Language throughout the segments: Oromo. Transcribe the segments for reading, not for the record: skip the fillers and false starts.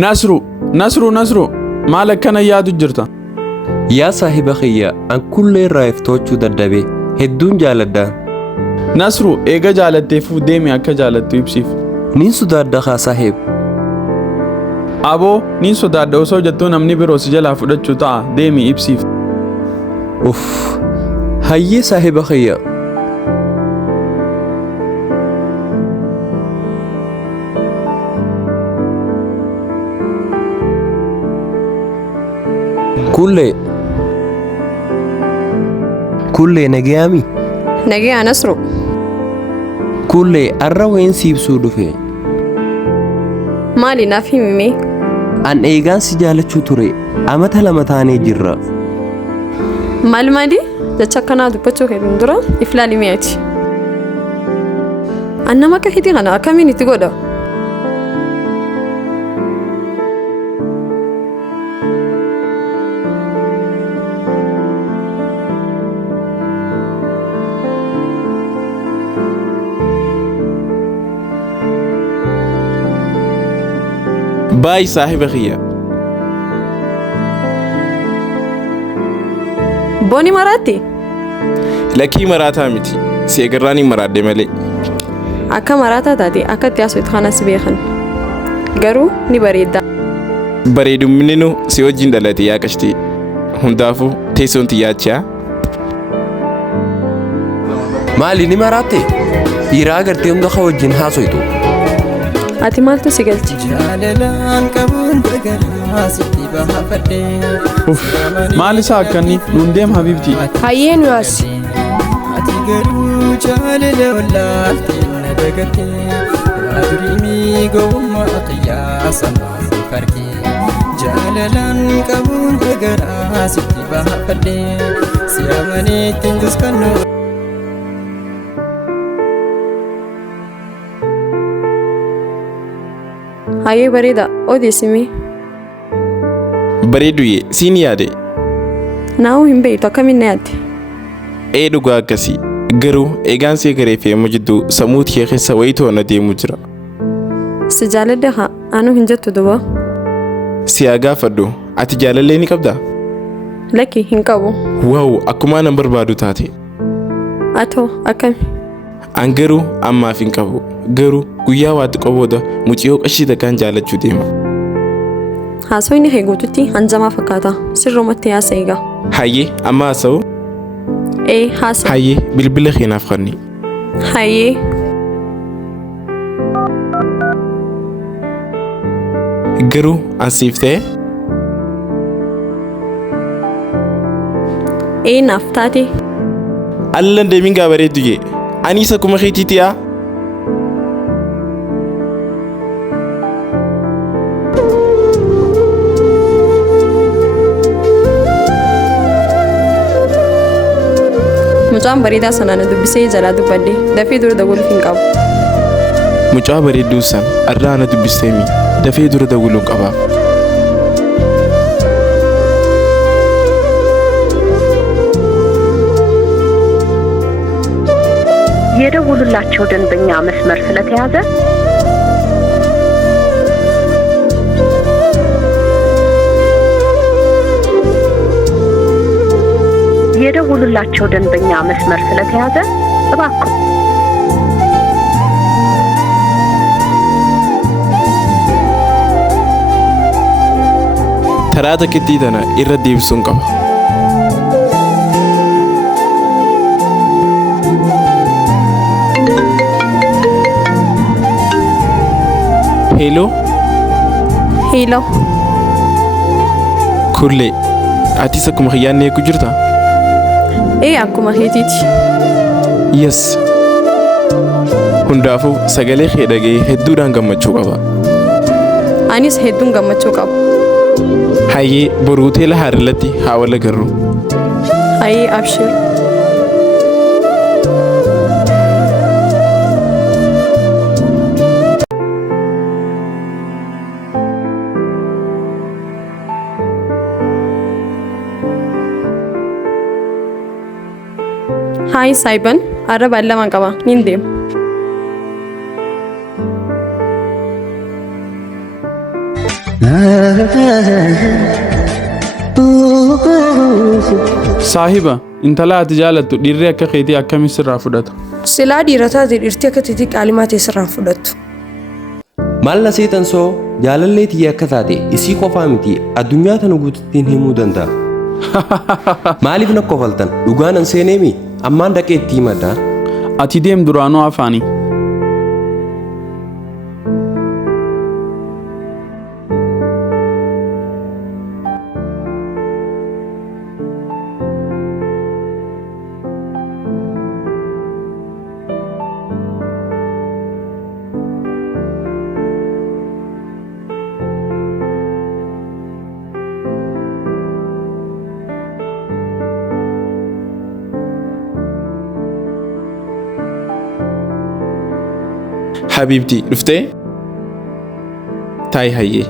Nasru maal akkana yaadu jirta? Yaa saahiba khiyya an kullee raayiftochuu dadhabe hedduun jaaladha. Nasru eega jaalatteefu deemi akka jaalattu ibsiif. Nin sodaadha kaa saahib. Aboo nin sodaadha osoo jettuu namni biroo si jalaa fudhachuu ta'a deemi ibsiif. Uff hayyee saahiba khiyya. Kulle nagayami? Nagaya Nasru. Kulle arra wayin siibsuu dhufe. Maali naaf himi? An eegaan si jaalachuu ture amata lama taanee jirra. Maali? Jecha kanaa dubbachuu keetiin dura iflaali mi'aati. An nama akka hidhi kana akkamiin itti godha? باي صاحب خيا بوني مراتي لكي مراتا متي سيقراني مرات دمالي أكا مراتا تاتي أكا تياسو اتخانا سبيخن غرو ني بريد منينو سيو جندالاتي يا كشتي هندافو تيسون تياتشا مالي ني مراتي إيراغر تيوم دخا وجين هاسويتو ati maaltu si galchi? Maal isaa akkanni nuun deem habibti? Hayyee nu as. Ati garuu jaalala wallaaltee na dagattee aduriimii gowwummaa qiyyaasa maasii farkee jaalalaan qabuun dagaraa sitti baafadhee si amaneetti hin duskannoo. Hayyee bareeda odeessimi. Bareeduye siin yaade. Naawu hin beektu akkamiin na yaadde? Dhugaa akkasii garuu eegaan see gareefee jidduu sammuu kee keessa wayii to'annaa deemu jira. Si jaaladha haa anu hin jettu duba. Si haa gaafadhu ati jaalallee ni qabdaa? Lakki hin qabu. Waaw akkuma nan barbaadu taate. Atoo akkami? An garuu ammaaf hin qabu garuu guyyaa waatti qabooda muciyoo qashii takkaan jaalachuu deema. Haasoyni heeguututti hanjamaa fakkaata sirrumatti haasa eega. Hayyee amma haasa'u? Haasa. Hayyee bilbila keenaaf kanni. Hayyee. Garuu ansiif ta'e? Naaf taate. Allan deemin gaa bareedu jee. Ani isa kuma keetiitiyaa? Mucaan bareedaa sanaan dubbisee jalaa dubbadde dafee dura dawwaluuf hin qabu. Mucaa bareedduu san arraa ana dubbisteemi dafee dura dawwaluun qabaaf. የደውሉላቸው ደንበኛ መስመር ስለተያዘ የደውሉላቸው ደንበኛ መስመር ስለተያዘ እባክዎ ተራተ ከቲተና ኢረዲብሱን ቀባ Hello. Kulle ati akkuma xiyyaannee ku jirta? Akkuma keetiiti. Yes. Hundaafuu sagalee kee dhaga'ee hedduudhaan gammachuu qaba. Anis hedduun gammachuu qaba. Hayyee boru hoteela Haarillatti haa wal agarru. Hayyee abshir. Hi Saiban, arra balla manqaba, nindem. Saahiba, intala ati jaalattu dhiirri akka keetii akkamiin sirraa fudhata? Silaa dhiirataa dhiirtii akka titii qaalimaa ta'e sirraa fudhattu. Maal na seetan soo jaalallee tiyya akka taate isii qofaa miti addunyaa tana guututtiin himuu danda'a. Maaliif na kofaltan? Dhugaan an seeneemi ammaan dhaqee itti himadha. Ati deem duraanoo afaanii. Habibti, dhuftee? Taayi hayyee.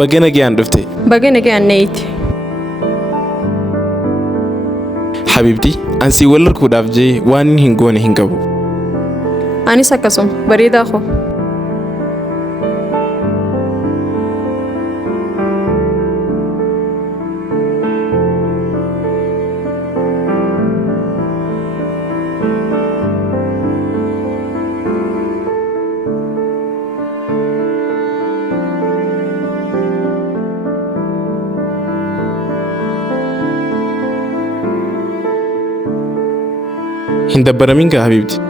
Bagana giyaan dhufte. Bagana giyaan neeyti. Habibti, ansii wal arguudhaaf jee waan hin goone hin qabu. Anis akkasuma bareedaa koo. Hin dabbaramin gaa Habibti.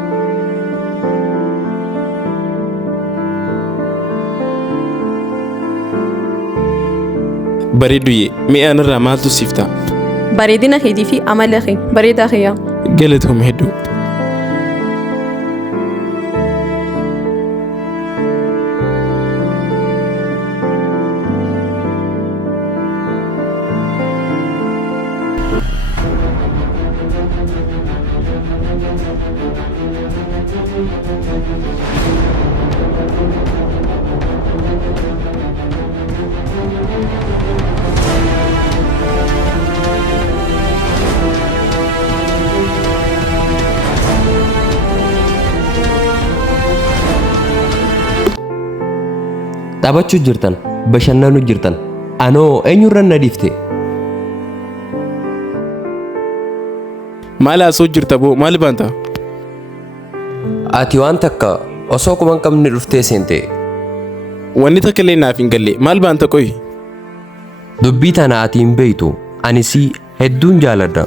Bareeduyyee mi'a irraa maaltu siif ta'a? Bareedina keetii fi amala kee bareedaa keeyaa. Galatooma hedduu. Taphachuu jirtan, bashannanuu jirtan. Anoo eenyurran na dhiifte? Maal haasoo jirta boo maal baanta? Ati waan takka osoo quban qabne dhuftee seente. Wanni takka illee naaf hin galle maal baanta qoy? Dubbii tana ati hin beektu anis hedduun jaaladha.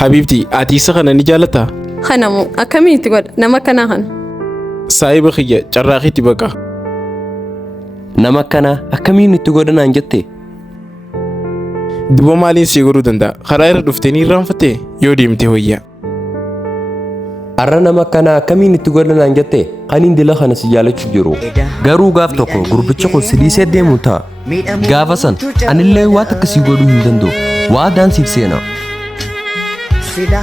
Habibti, ati isa kana ni jaalattaa? Kanamoo akkamiin itti godha nama kanaa kana? Saahiba kiyya carraaqiitti baqa. Nama akkana akkamiin itti godhanaan jette? Duba maaliin si godhuu danda'a? Karaa irra dhuftee ni irraanfattee yoo deemte wayyaa. Har'a nama akkana akkamiin itti godhanaan jette? Ani dila kana si jaalachuu jiru. Garuu gaaf tokko gurbicha kun si dhiisee deemu ta'a. Gaafa san anillee waan akkasii godhuu hin danda'u. Waa daansiif seena. Sila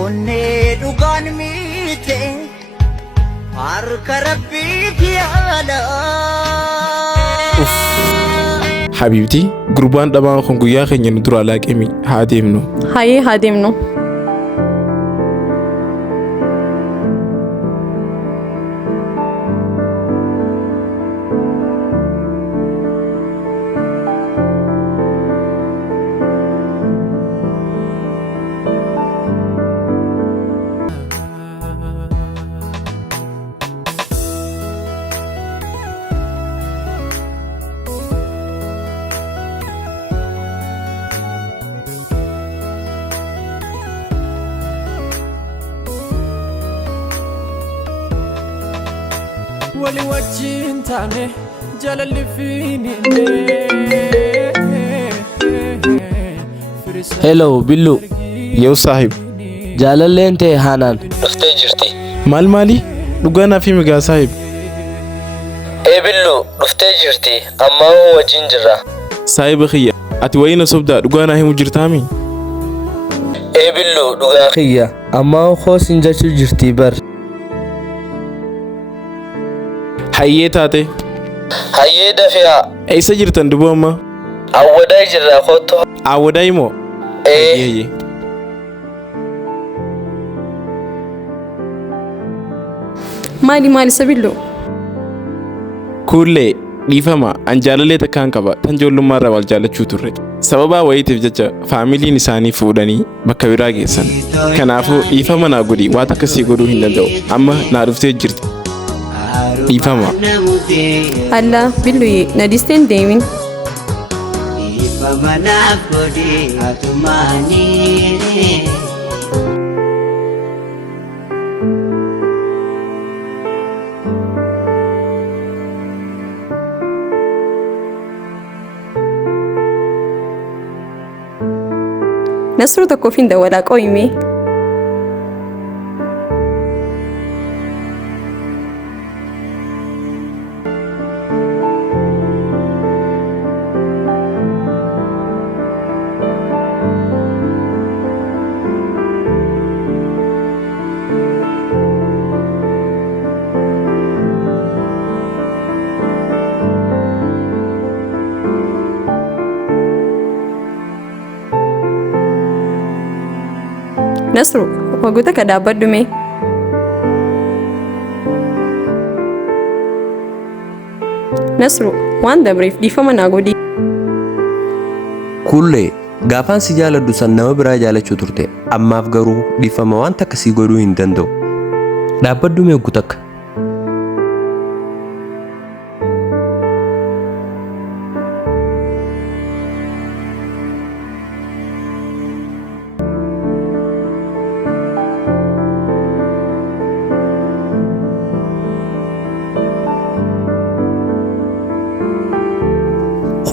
onnee dhugaan miite harka rabbiif yaala. Habibti, gurbaan dhabaan kun guyyaa keenya nu dura laaqemi haa deemnu. Hayyee haa deemnu. wali wajjin taane jaalalli fiinee. Hello Billu. Yoo saahib. Jaalalleen ta'e haanaan. Dhuftee jirti. Maal maali? Dhugaa naaf himi gaa saahib. Billu dhuftee jirti. Amma wajjin jirra. Saahiba kiyya, ati wayina sobdaa dhugaa naa himu jirtaami? Billu dhugaa Kiyya amma hoosin jechuu jirti bar. Hayyee taate. Hayyee dafee. Eessa jirtan dubu amma? Awwadaa jirra kottu. Awwadaa moo? Hayyee. maali isa billoo? Kuullee dhiifama an jaalallee takkaan qaba tan ijoollummaarraa wal jaallachuu turre. Sababaa wayiitiif jecha faamiliin isaanii fuudhanii bakka biraa geessan. Kanaafuu dhiifama naa godhi waan akkasii godhuu hin danda'u. Amma naa dhuftee jirti. Dhiifama. Allaa billuuyee na disteen deemin. Dhiifama naaf godhi atumaanii. Nasruu tokkoof hin dawwalaa qoyime. Nasru, wagoota ka dhaabbadhume. Nasru, waan dabreef dhiifama naa godhi. Kullee gaafaan si jaaladhu san nama biraa jaalachuu turte ammaaf garuu dhiifama waan akkasii godhuu hin danda'u. Dhaabbadhume wagu takka.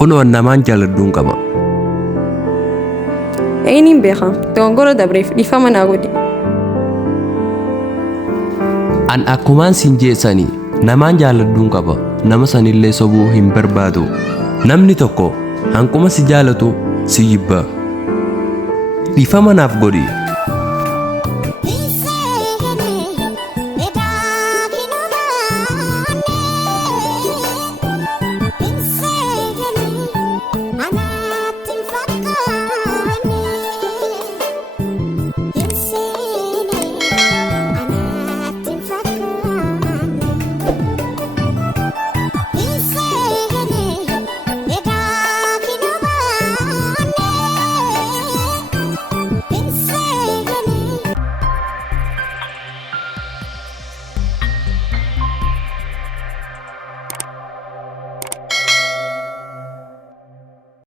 Kunoo namaan jaaladhuun qaba. Eeyniin beeka, dogongora dabreef dhiifama naa godhi. An akkumaan siin jeessanii namaan jaaladhuun qaba. Nama sanillee sobuu hin barbaadu. Namni tokko hanquma si jaalatu si jibba. Dhiifama naaf godhi.